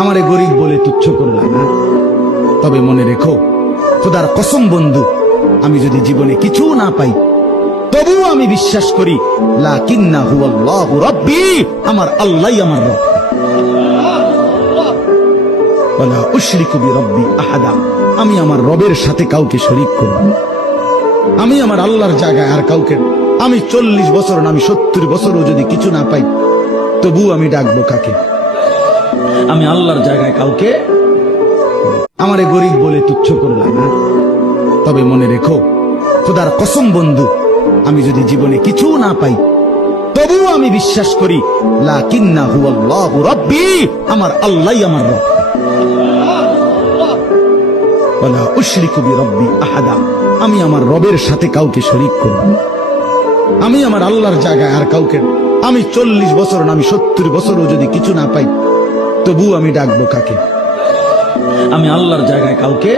আমারে গরিব বলে তুচ্ছ করলা না, তবে মনে রেখো খোদার কসম বন্ধু, আমি যদি জীবনে কিছু না পাই তবুও আমি বিশ্বাস করি লাকিন্নাহু আল্লাহু রাব্বি, আমার আল্লাহই আমার রব। ওয়ালা উশরিকু বিরাব্বি আহাদা, আমি আমার রবের সাথে কাউকে শরীক করব না। আমি আমার আল্লাহর জায়গায় আর কাউকে, আমি 40 বছর না আমি 70 বছরও যদি কিছু না পাই তবু আমি ডাকবো কাকে? আমি আল্লাহর জায়গায় কাউকে। আমারে গরিব বলে তুচ্ছ করলা না, তবে মনে রেখো খোদার কসম বন্ধু, আমি যদি জীবনে কিছু না পাই তবুও আমি বিশ্বাস করি লাকিন্নাহু আল্লাহু রাব্বি, আমার আল্লাহই আমার রব। ওয়ালা উশরিকু বিরাব্বি আহাদা, আমি আমার রবের সাথে কাউকে শরীক করব না। আমি আমার আল্লাহর জায়গায় আর কাউকে, আমি 40 বছর না আমি 70 বছরও যদি কিছু না পাই তবু আমি ডাকবো কাকে? আমি আল্লাহর জায়গায় কাউকে